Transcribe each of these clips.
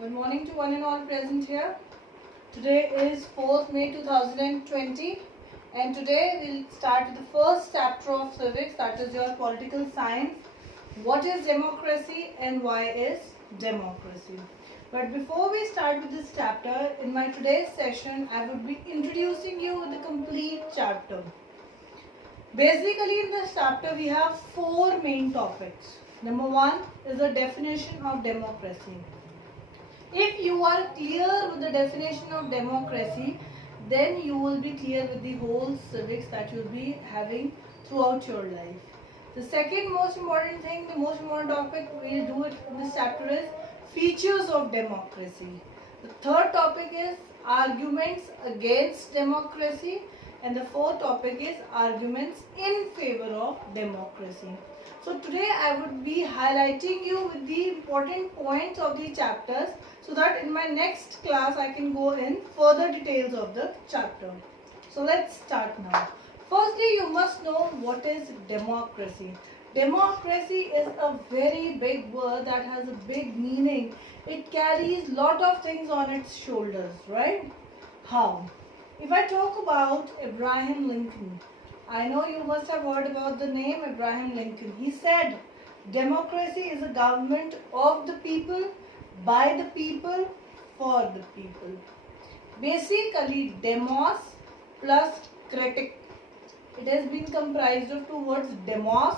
Good morning to one and all present here. Today is 4th May 2020 and today we'll start with the first chapter of civics, that is your political science. What is democracy and why is democracy? But before we start with this chapter, in my today's session I would be introducing you with the complete chapter. Basically in this chapter we have 4 main topics. Number 1 is the definition of democracy. If you are clear with the definition of democracy, then you will be clear with the whole civics that you will be having throughout your life. The second most important thing, the most important topic we will do it in this chapter is features of democracy. The third topic is arguments against democracy, and the fourth topic is arguments in favor of democracy. So today I would be highlighting you with the important points of the chapters so that in my next class I can go in further details of the chapter. So let's start now. Firstly, you must know what is democracy. Democracy is a very big word that has a big meaning. It carries lot of things on its shoulders, right? How? If I talk about Abraham Lincoln, I know you must have heard about the name Abraham Lincoln. He said, democracy is a government of the people, by the people, for the people. Basically, demos plus critic. It has been comprised of two words, demos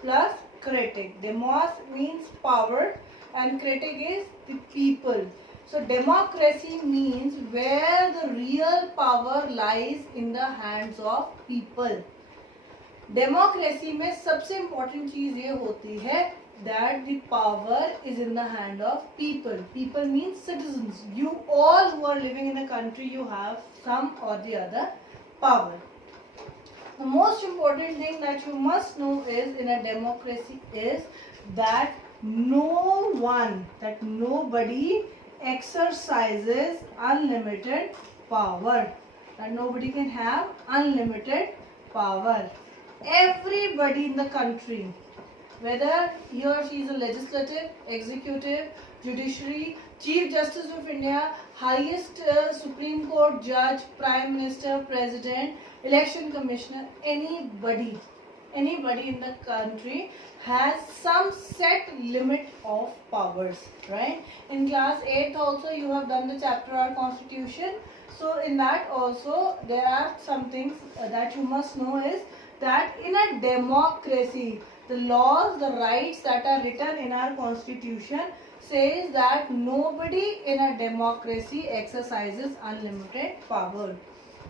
plus critic. Demos means power and critic is the people. So democracy means where the real power lies in the hands of people. Democracy में सबसे important चीज ये होती है that the power is in the hand of people. People means citizens. You all who are living in a country, you have some or the other power. The most important thing that you must know is in a democracy is that nobody exercises unlimited power. That nobody can have unlimited power. Everybody in the country, whether he or she is a legislative, executive, judiciary, Chief Justice of India, highest Supreme Court judge, Prime Minister, President, Election Commissioner, anybody in the country has some set limit of powers, right? In class 8th also you have done the chapter on Constitution. So in that also there are some things that you must know is that in a democracy, the laws, the rights that are written in our constitution says that nobody in a democracy exercises unlimited power.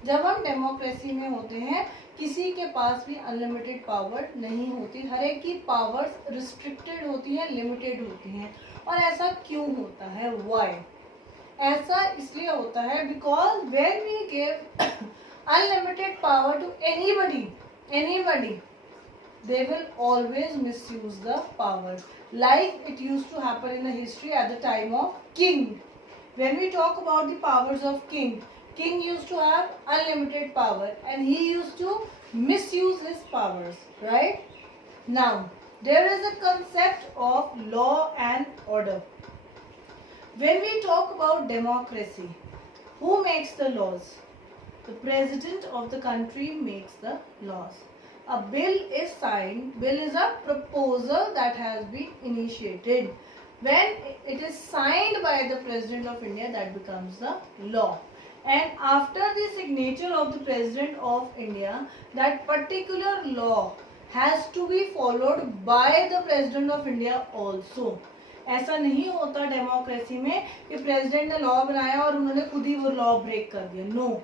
जब हम democracy में होते हैं किसी के पास भी unlimited power नहीं होती, हर एक की पावर्स रिस्ट्रिक्टेड होती हैं, लिमिटेड होती हैं. और ऐसा क्यों होता है? व्हाई? ऐसा इसलिए होता है because when we give unlimited power to anybody, they will always misuse the power, like it used to happen in the history at the time of king. When we talk about the powers of king used to have unlimited power and he used to misuse his powers, right? Now there is a concept of law and order. When we talk about democracy, who makes the laws? The president of the country makes the laws. A bill is signed. Bill is a proposal that has been initiated. When it is signed by the President of India, that becomes the law. And after the signature of the President of India, that particular law has to be followed by the President of India also. ऐसा नहीं होता democracy में कि president ने law बनाया और उन्होंने खुद ही वो लॉ ब्रेक कर दिया. No,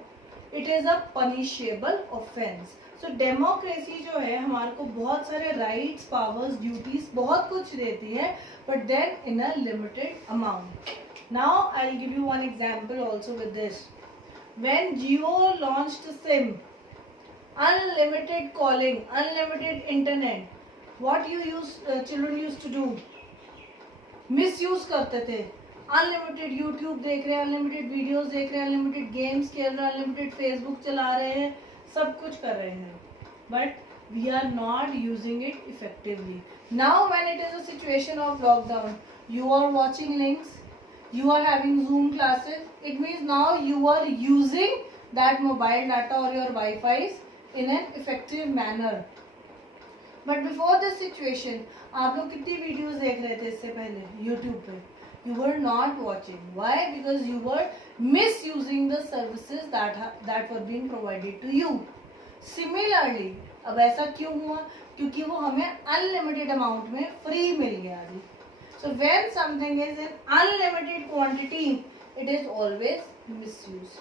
it is a punishable offence. So democracy जो है हमारे को बहुत सारे राइट्स, पावर्स, ड्यूटीज बहुत कुछ देती है, but then in a limited amount. Now I will give you one example also with this. When Jio launched SIM, unlimited calling, unlimited internet, what children used to do? Misuse करते थे. Unlimited YouTube देख रहे हैं, unlimited videos देख रहे हैं, unlimited games खेल रहे हैं, अनलिमिटेड फेसबुक चला रहे हैं, सब कुछ कर रहे हैं, but we are not using it effectively. Now when it is a situation of lockdown, you are watching links, you are having Zoom classes. It means now you are using that mobile data or your Wi-Fi in an effective manner. But before this situation, आप लोग कितनी videos देख रहे थे इससे पहले YouTube पे? You were not watching. Why? Because you were misusing the services that were being provided to you. Similarly, अब ऐसा क्यों हुआ? क्योंकि वो हमें अनलिमिटेड अमाउंट में फ्री मिल गया अभी. So when something is in unlimited quantity, it is always misused.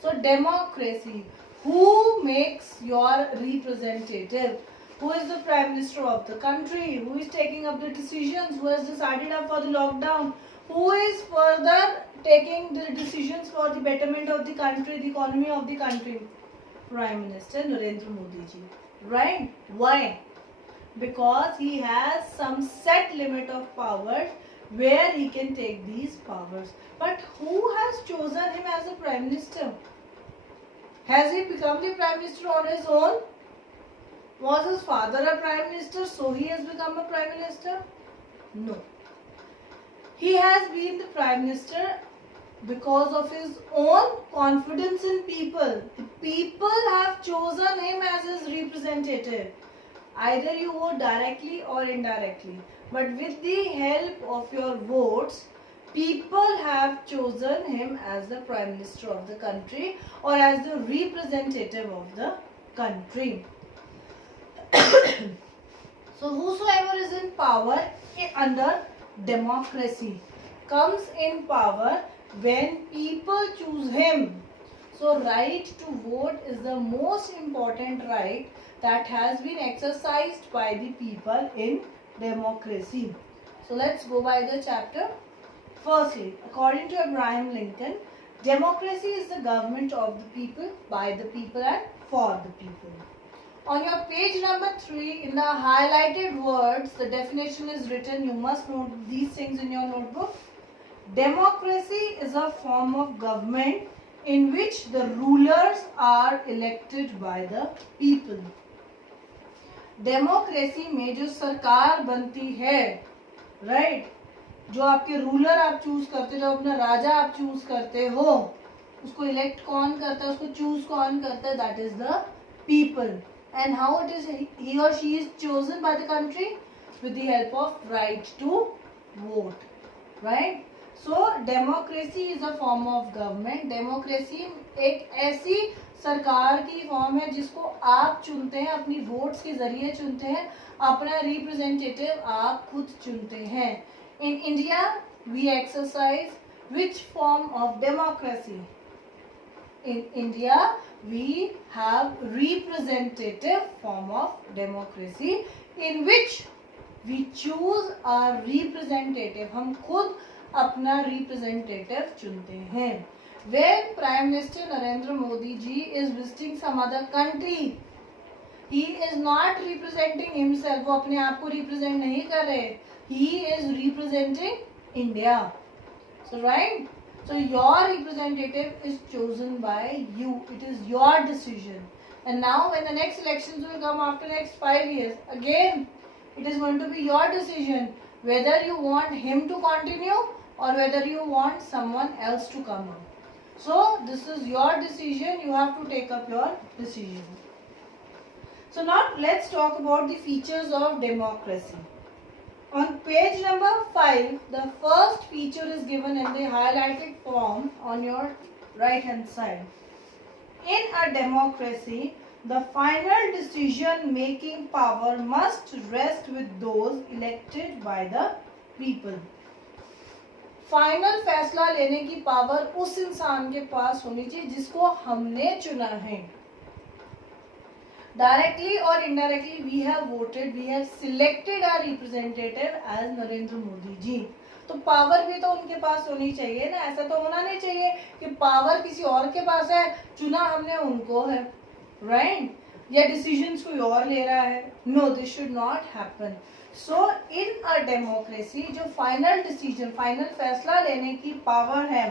So democracy, who makes your representative? Who is the Prime Minister of the country? Who is taking up the decisions? Who has decided up for the lockdown? Who is further taking the decisions for the betterment of the country, the economy of the country? Prime Minister Narendra Modi ji. Right? Why? Because he has some set limit of powers where he can take these powers. But who has chosen him as a Prime Minister? Has he become the Prime Minister on his own? Was his father a Prime Minister, so he has become a Prime Minister? No. He has been the Prime Minister because of his own confidence in people. The people have chosen him as his representative. Either you vote directly or indirectly. But with the help of your votes, people have chosen him as the Prime Minister of the country or as the representative of the country. So whosoever is in power under democracy comes in power when people choose him. So right to vote is the most important right that has been exercised by the people in democracy. So let's go by the chapter. Firstly, according to Abraham Lincoln, democracy is the government of the people, by the people and for the people. On your page number 3, in the highlighted words, the definition is written. You must note these things in your notebook. Democracy is a form of government in which the rulers are elected by the people. Democracy में जो सरकार बनती है, right, जो आपके ruler आप choose करते हो, जो अपना राजा आप चूज करते हो, उसको इलेक्ट कौन करता है, उसको चूज कौन करता है? That is the people. And how it is he or she is chosen by the country? With the help of right to vote, right? So democracy is a form of government. Democracy एक ऐसी सरकार की form है जिसको आप चुनते हैं, अपनी वोट्स के जरिए चुनते हैं, अपना रिप्रेजेंटेटिव आप खुद चुनते हैं. In India we exercise which form of democracy? In India we have representative form of democracy in which we choose our representative. हम खुद अपना representative चुनते हैं. When Prime Minister Narendra Modi ji is visiting some other country, he is not representing himself. वो अपने आप को represent नहीं कर रहे. He is representing India. So right? So your representative is chosen by you. It is your decision. And now when the next elections will come after next 5 years, again it is going to be your decision whether you want him to continue or whether you want someone else to come up. So this is your decision. You have to take up your decision. So now let's talk about the features of democracy. On page number 5, the first feature is given in the highlighted form on your right hand side. In a democracy, the final decision making power must rest with those elected by the people. Final फैसला लेने की power उस इंसान के पास होनी चाहिए जिसको हमने चुना है. Directly or indirectly we have voted, we have selected our representative as Narendra Modi ji. तो पावर भी तो उनके पास होनी चाहिए ना. ऐसा तो होना नहीं चाहिए कि पावर किसी और के पास है, चुना हमने उनको है, राइट, या डिसीजंस कोई और ले रहा है. No, this should not happen. So in a democracy जो फाइनल डिसीजन, फाइनल फैसला लेने की पावर है,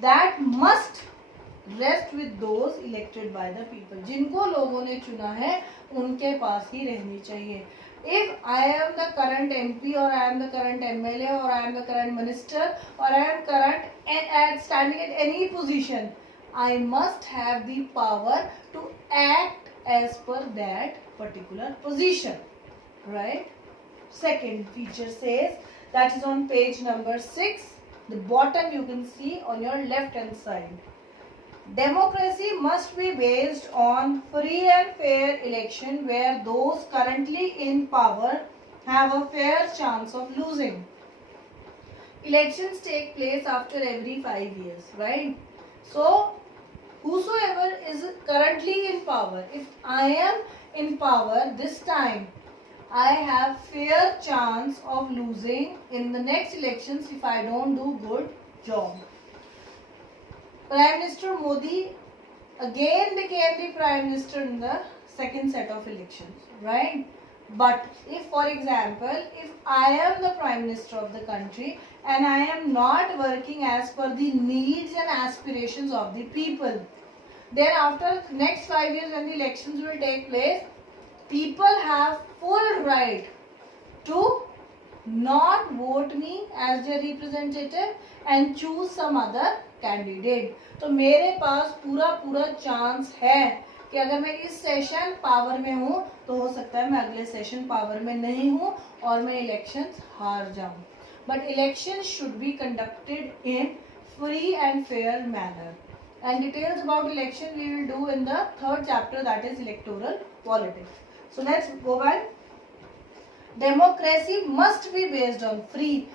that must rest with those elected by the people. जिनको लोगों ने चुना है उनके पास ही रहनी चाहिए. If I am the current MP or I am the current MLA or I am the current minister or I am current at standing at any position, I must have the power to act as per that particular position, right? Second feature says, that is on page number 6, the bottom you can see on your left hand side. Democracy must be based on free and fair election where those currently in power have a fair chance of losing. Elections take place after every 5 years, right? So, whosoever is currently in power, if I am in power this time, I have fair chance of losing in the next elections if I don't do good job. Prime Minister Modi again became the Prime Minister in the second set of elections, right? But if, for example, if I am the Prime Minister of the country and I am not working as per the needs and aspirations of the people, then after next 5 years when the elections will take place, people have full right to not vote me as their representative and choose some other candidate. तो मेरे पास पूरा chance है कि अगर मैं इस session power में हूँ तो हो सकता है मैं अगले सेशन पावर में नहीं हूँ और मैं इलेक्शंस हार जाऊँ. But election should be conducted in free and fair manner. And details about election we will do in the third chapter, that is electoral politics. So let's go back. Democracy must be based on free,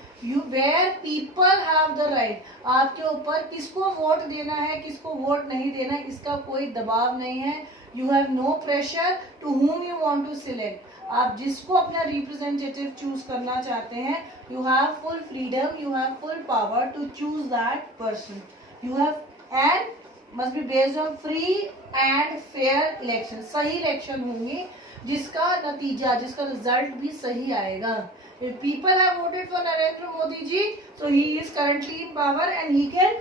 where people have the right. आपके ऊपर किसको vote देना है किसको vote नहीं देना है इसका कोई दबाव नहीं है. You have no pressure to whom you want to select. आप जिसको अपना रिप्रेजेंटेटिव चूज करना चाहते हैं, you have full freedom, you have full power to choose that person. You have and must be based on free and fair election. सही election होंगे जिसका नतीजा जिसका रिजल्ट भी सही आएगा. If people have voted for Narendra Modi ji, so he is currently in power and he can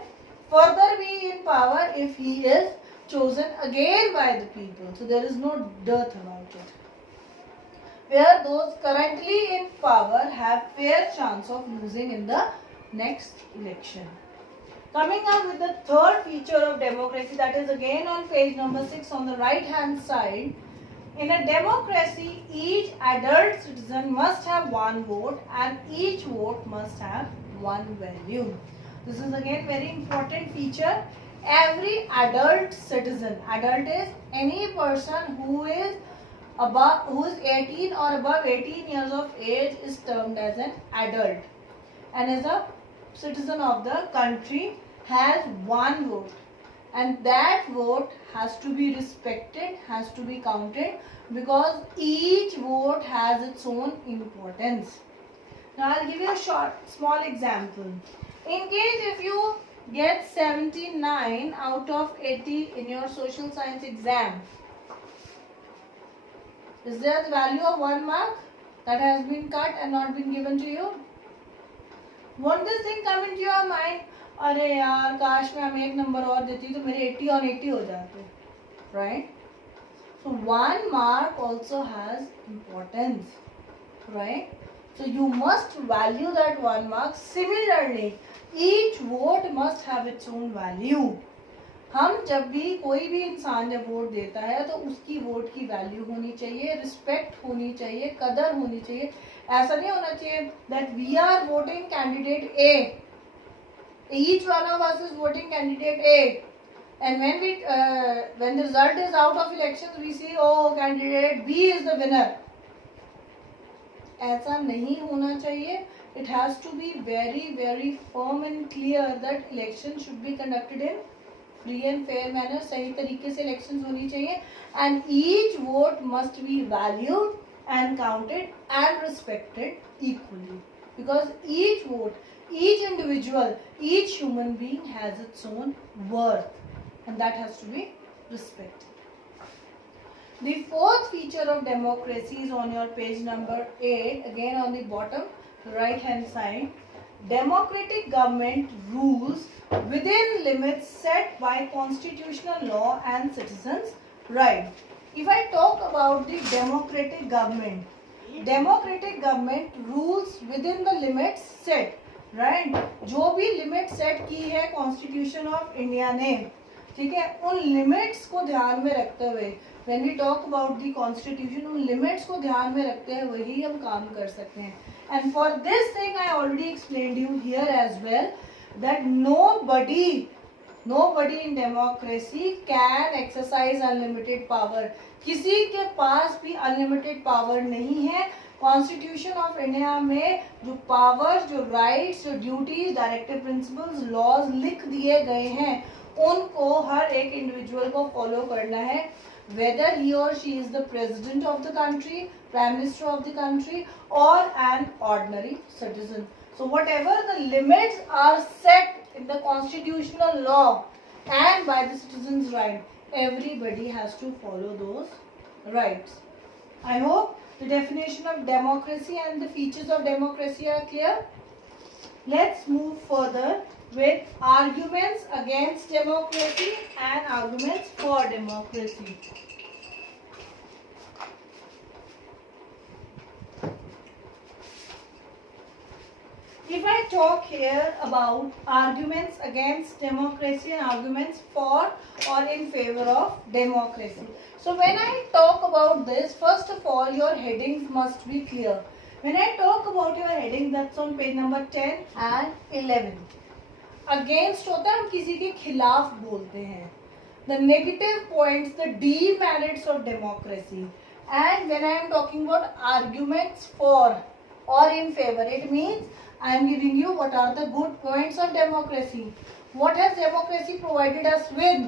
further be in power if he is chosen again by the people. So there is no dearth about it. Where those currently in power have fair chance of losing in the next election. Coming up with the third feature of democracy, that is again on page number 6 on the right hand side. In a democracy, each adult citizen must have one vote and each vote must have one value. This is again very important feature. Every adult citizen, adult is any person who is 18 or above 18 years of age is termed as an adult and is a citizen of the country, has one vote. And that vote has to be respected, has to be counted because each vote has its own importance. Now I'll give you a small example. In case if you get 79 out of 80 in your social science exam, is there the value of 1 mark that has been cut and not been given to you? Won't this thing come into your mind? अरे यार काश मैं हमें एक number और देती तो मेरे 80 on 80 हो जाते, right? So 1 mark also has importance, right? So you must value that 1 mark. Similarly, each vote must have its own value. हम जब भी कोई भी इंसान जब वोट देता है तो उसकी वोट की वैल्यू होनी चाहिए, रिस्पेक्ट होनी चाहिए, कदर होनी चाहिए. ऐसा नहीं होना चाहिए that we are voting candidate A. Each one of us is voting candidate A, and when the result is out of elections, we see candidate B is the winner. ऐसा नहीं होना चाहिए. It has to be very, very firm and clear that election should be conducted in free and fair manner. सही तरीके से elections होनी चाहिए, and each vote must be valued and counted and respected equally because each vote, each individual, each human being has its own worth and that has to be respected. The fourth feature of democracy is on your page number 8, again on the bottom right hand side. Democratic government rules within limits set by constitutional law and citizens' right. If I talk about the democratic government, democratic government rules with in the limits set, right. जो भी limit set की है constitution of India ने, ठीक है, उन limits को ध्यान में रखते हुए, when we talk about the constitution, उन लिमिट्स को ध्यान में रखते हुए ही हम काम कर सकते हैं। And for this thing I already explained you here as well that nobody in democracy can exercise unlimited power. किसी के पास भी अनलिमिटेड पावर नहीं है। कॉन्स्टिट्यूशन ऑफ इंडिया में जो पावर, जो राइट्स, जो ड्यूटीज, डायरेक्टिव प्रिंसिपल्स, लॉज लिख दिए गए हैं, उनको हर एक इंडिविजुअल को फॉलो करना है, whether he or she is the president of the country, prime minister of the country, or an ordinary citizen. So whatever the limits are set in the constitutional law and by the citizens' right, everybody has to follow those rights. I hope the definition of democracy and the features of democracy are clear. Let's move further with arguments against democracy and arguments for democracy. If I talk here about arguments against democracy and arguments for or in favor of democracy. So when I talk about this, first of all, your headings must be clear. When I talk about your heading, that's on page number 10 and 11. Against होता है, हम किसी के खिलाफ बोलते हैं. The negative points, the demerits of democracy. And when I am talking about arguments for or in favor, it means I am giving you what are the good points of democracy. What has democracy provided us with?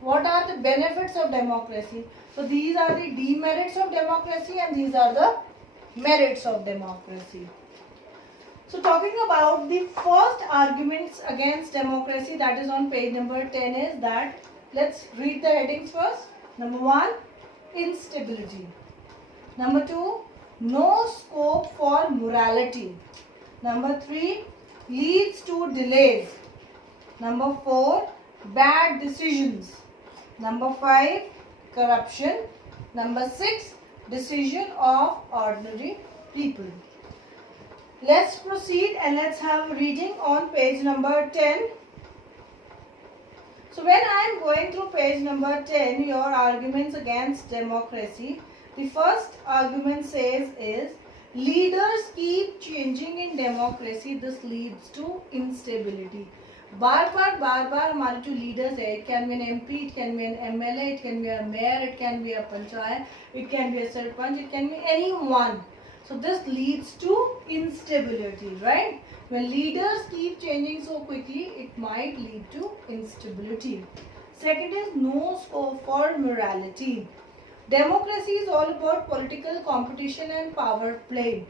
What are the benefits of democracy? So these are the demerits of democracy and these are the merits of democracy. So talking about the first arguments against democracy, that is on page number 10, is that, let's read the headings first. Number 1, instability. Number 2, no scope for morality. Number 3, leads to delays. Number 4, bad decisions. Number 5, corruption. Number 6, decision of ordinary people. Let's proceed and let's have a reading on page number 10. So when I am going through page number 10, your arguments against democracy, the first argument says is, leaders keep changing in democracy, this leads to instability. बार बार हमारे जो leaders है, it can be an MP, it can be an MLA, it can be a mayor, it can be a panchayat, it can be a sarpanch, it can be anyone. So this leads to instability, right? When leaders keep changing so quickly, it might lead to instability. Second is no scope for morality. Democracy is all about political competition and power play.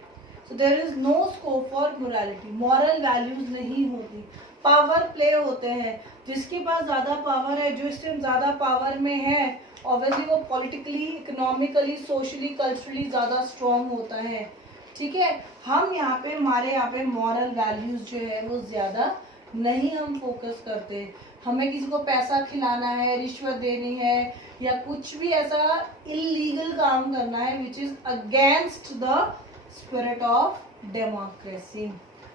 So there is no scope for morality. Moral values नहीं होती. Power play होते हैं. जिसके पास ज़्यादा power है, जो इस time ज़्यादा power में है, obviously वो politically, economically, socially, culturally ज़्यादा strong होता है. ठीक है, हम यहाँ पे, हमारे यहाँ पे moral values जो है वो ज़्यादा नहीं हम focus करते. हमें किसी को पैसा खिलाना है, रिश्वत देनी है, या कुछ भी ऐसा इलीगल काम करना है which is against the spirit of democracy.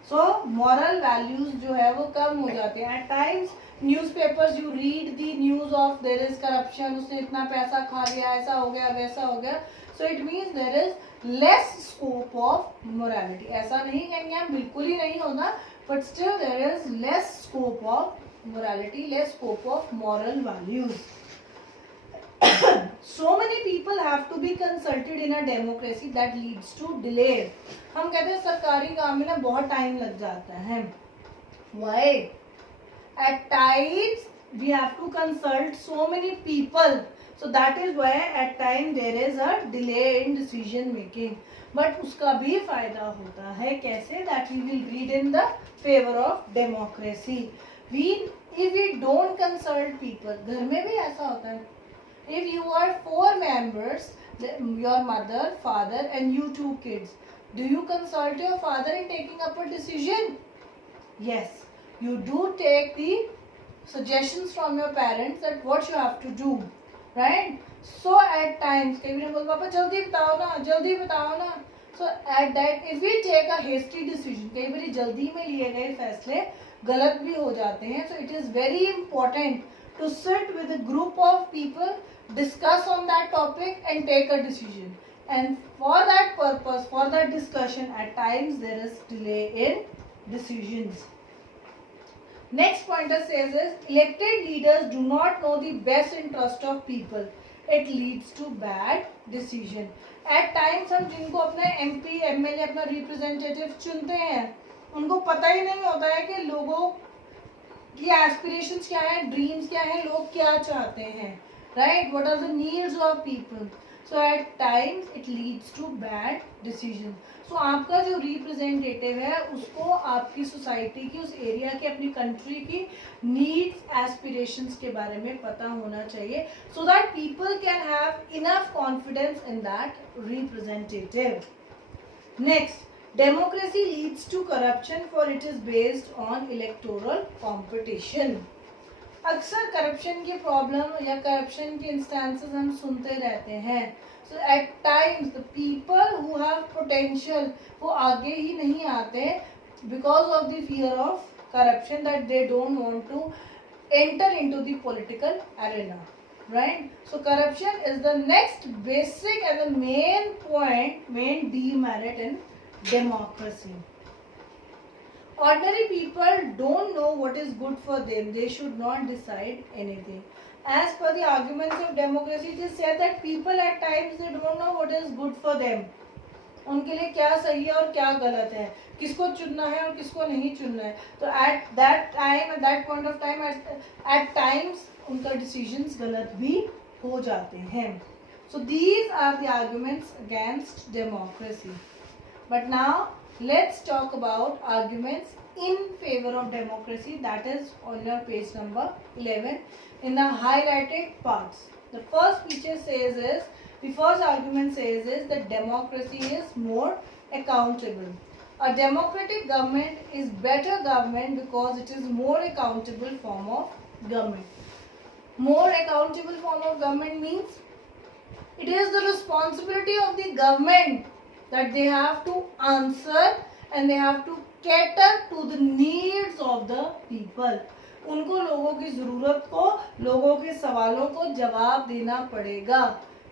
So moral values जो है वो कम हो जाते हैं. At times newspapers, you read the news of there is corruption, उसने इतना पैसा खा लिया, ऐसा हो गया, वैसा हो गया. So it means there is less scope of morality. ऐसा नहीं कहेंगे हम बिल्कुल ही नहीं होगा, but still there is less scope of morality, less scope of moral values. So many people have to be consulted in a democracy that leads to delay. हम कहते हैं सरकारी काम में ना बहुत टाइम लग जाता है. Why? At times we have to consult so many people. So that is why at times there is a delay in decision making. But उसका भी फायदा होता है. कैसे? That we will read in the favor of democracy. If we don't consult people, घर में भी ऐसा होता है. If you are 4 members, your mother, father and you 2 kids, do you consult your father in taking up a decision? Yes, you do take the suggestions from your parents that what you have to do, right? So at times कई बार बोलते पापा जल्दी बताओ ना, जल्दी बताओ ना. So at that if we take a hasty decision, कई बार जल्दी में लिए गए फैसले गलत भी हो जाते हैं. So it is very important to sit with a group of people, discuss on that topic and take a decision. And for that purpose, for that discussion, at times there is delay in decisions. Next pointer says is elected leaders do not know the best interest of people. It leads to bad decision. At times हम जिनको अपने MP, MLA, अपना representative चुनते हैं, उनको पता ही नहीं होता है कि लोगों की एस्पिरेशंस क्या है, ड्रीम्स क्या है, लोग क्या चाहते हैं, right? What are the needs of people. So at times it leads to bad decision. So आपका जो रिप्रेजेंटेटिव है उसको आपकी सोसाइटी की, उस एरिया की, अपनी कंट्री की नीड्स, एस्पिरेशंस के बारे में पता होना चाहिए, so that people can have enough confidence in that representative. Next, democracy leads to corruption for it is based on electoral competition. अक्सर करप्शन की प्रॉब्लम या करप्शन के इंस्टेंसेस हम सुनते रहते हैं. So at times the people who have potential वो आगे ही नहीं आते because of the fear of corruption, that they don't want to enter into the political arena, right? So corruption is the next basic and the main point, main demerit in democracy. Ordinary people don't know what is good for them. They should not decide anything. As per the arguments of democracy, it is said that people at times they don't know what is good for them. उनके लिए क्या सही है और क्या गलत है, किसको चुनना है और किसको नहीं चुनना है. तो at that time, at that point of time, at times उनका decisions गलत भी हो जाते हैं. So these are the arguments against democracy. But now let's talk about arguments in favor of democracy, that is on your page number 11 in the highlighted parts. The first feature says is, the first argument says is that democracy is more accountable. A democratic government is better government because it is more accountable form of government. More accountable form of government means it is the responsibility of the government that they have to answer and they have to cater to the needs of the people. उनको लोगों की ज़रूरत को, लोगों के सवालों को जवाब देना पड़ेगा.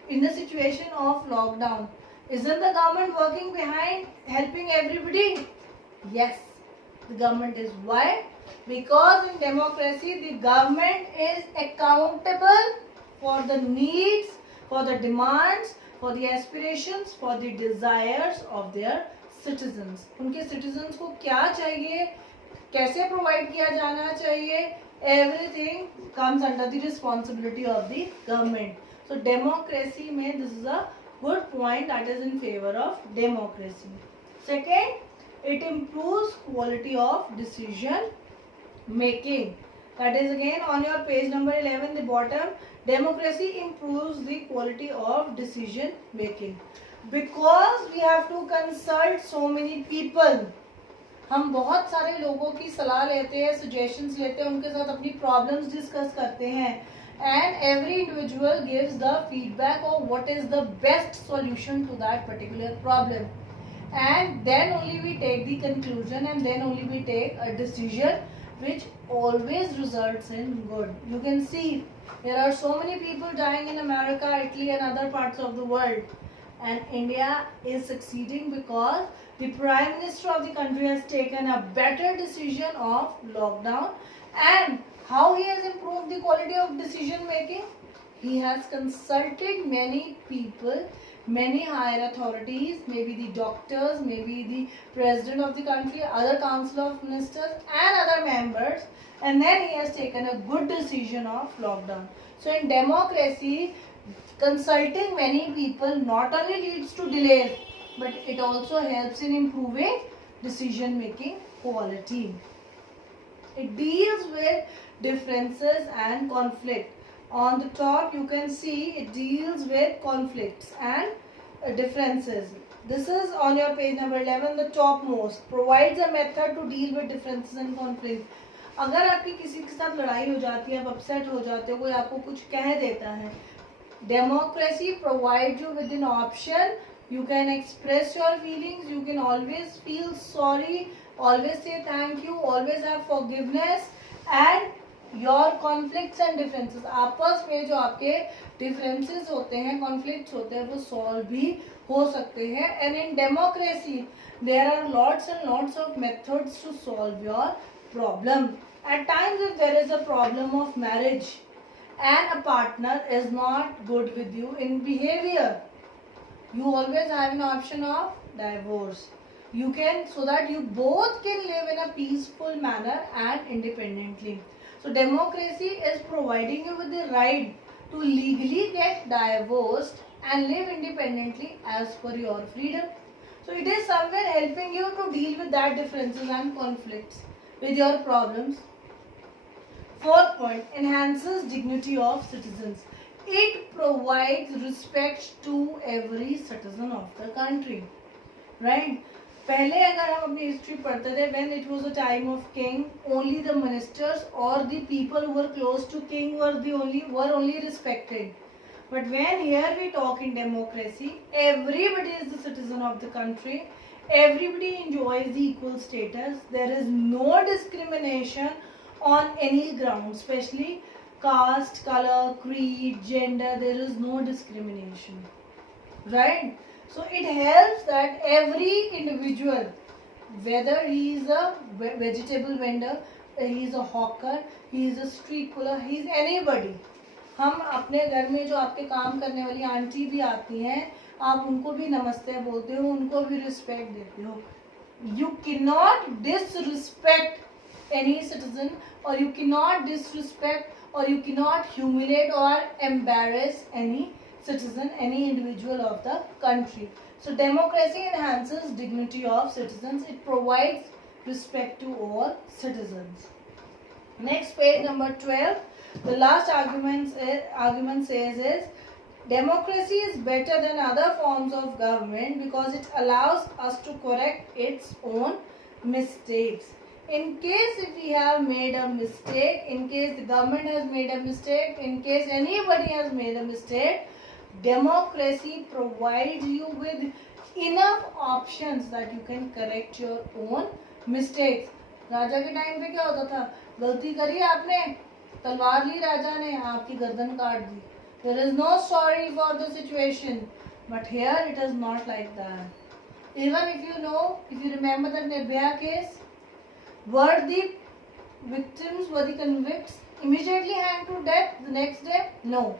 In the situation of lockdown, isn't the government working behind helping everybody? Yes, the government is. Why? Because in democracy, the government is accountable for the needs, for the demands, for the aspirations, for the desires of their citizens. उनके citizens को क्या चाहिए, कैसे provide किया जाना चाहिए, everything comes under the responsibility of the government. So democracy में this is a good point that is in favor of democracy. Second, it improves quality of decision making. That is again on your page number 11, the bottom. Democracy improves the quality of decision making because we have to consult so many people. हम बहुत सारे लोगों की सलाह लेते हैं, suggestions लेते हैं, उनके साथ अपनी problems discuss करते हैं, and every individual gives the feedback of what is the best solution to that particular problem, and then only we take the conclusion and then only we take a decision which always results in good. You can see there are so many people dying in America, Italy and other parts of the world, and India is succeeding because the Prime Minister of the country has taken a better decision of lockdown. And how he has improved the quality of decision making? He has consulted many people, many higher authorities, maybe the doctors, maybe the president of the country, other council of ministers and other members, and then he has taken a good decision of lockdown. So in democracy, consulting many people not only leads to delays, but it also helps in improving decision making quality. It deals with differences and conflict. On the top you can see it deals with conflicts and differences. This is on your page number 11, the topmost. Provides a method to deal with differences and conflict. अगर आपकी किसी के साथ लड़ाई हो जाती है, आप अपसेट हो जाते हो, कोई आपको कुछ कह देता है, democracy provide you with an option You can express your feelings. You can always feel sorry. Always say thank you. Always have forgiveness. And your conflicts and differences, आपस में जो आपके differences होते हैं, conflicts होते हैं, वो solve भी हो सकते हैं. And in democracy, there are lots and lots of methods to solve your problem. At times, if there is a problem of marriage and a partner is not good with you in behavior, you always have an option of divorce. You can, so that you both can live in a peaceful manner and independently. So democracy is providing you with the right to legally get divorced and live independently as per your freedom. So it is somewhere helping you to deal with that differences and conflicts with your problems. Fourth point, enhances dignity of citizens. It provides respect to every citizen of the country. Right? पहले अगर हम अपनी history पढ़ते थे, when it was a time of king, only the ministers or the people who were close to king were only respected. But when here we talk in democracy, everybody is the citizen of the country. Everybody enjoys the equal status. There is no discrimination on any ground, especially caste, color, creed, gender. There is no discrimination. Right? So it helps that every individual, whether he is a vegetable vendor, he is a hawker, he is a street puller, he is anybody. हम अपने घर में जो आपके काम करने वाली aunty भी आती हैं, आप उनको भी नमस्ते बोलते हो, उनको भी रिस्पेक्ट देते हो. You cannot disrespect any citizen, or you cannot disrespect, or you cannot humiliate or embarrass any citizen, any individual of the country. So democracy enhances dignity of citizens. It provides respect to all citizens. Next, page number 12. The last argument says is, democracy is better than other forms of government because it allows us to correct its own mistakes. In case if we have made a mistake, in case the government has made a mistake, in case anybody has made a mistake, democracy provides you with enough options that you can correct your own mistakes. राजा के time पे क्या होता था, गलती करी आपने, तलवार ली राजा ने, आपकी गर्दन काट दी. There is no sorry for the situation. But here it is not like that. Even if you know, if you remember the Nirbhaya case, were the victims, were the convicts immediately hanged to death the next day? No.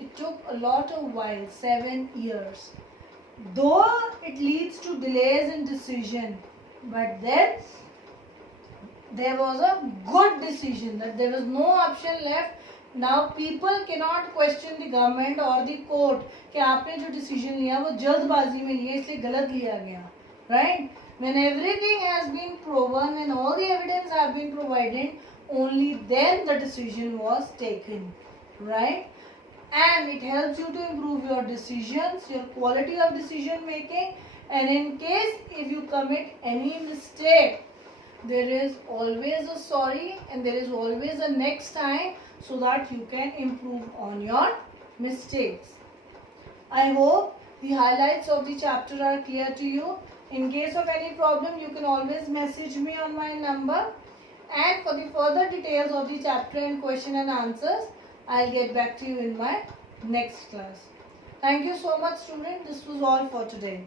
It took a lot of while, 7 years. Though it leads to delays in decision, but then there was a good decision, that there was no option left. Now people cannot question the government or the court कि आपने जो decision लिया वो जल्दबाजी में लिया, इसलिए गलत लिया गया. Right? When everything has been proven, when all the evidence have been provided, only then the decision was taken. Right? And it helps you to improve your decisions, your quality of decision making. And in case if you commit any mistake, there is always a sorry and there is always a next time, so that you can improve on your mistakes. I hope the highlights of the chapter are clear to you. In case of any problem, you can always message me on my number. And for the further details of the chapter and question and answers, I'll get back to you in my next class. Thank you so much, students. This was all for today.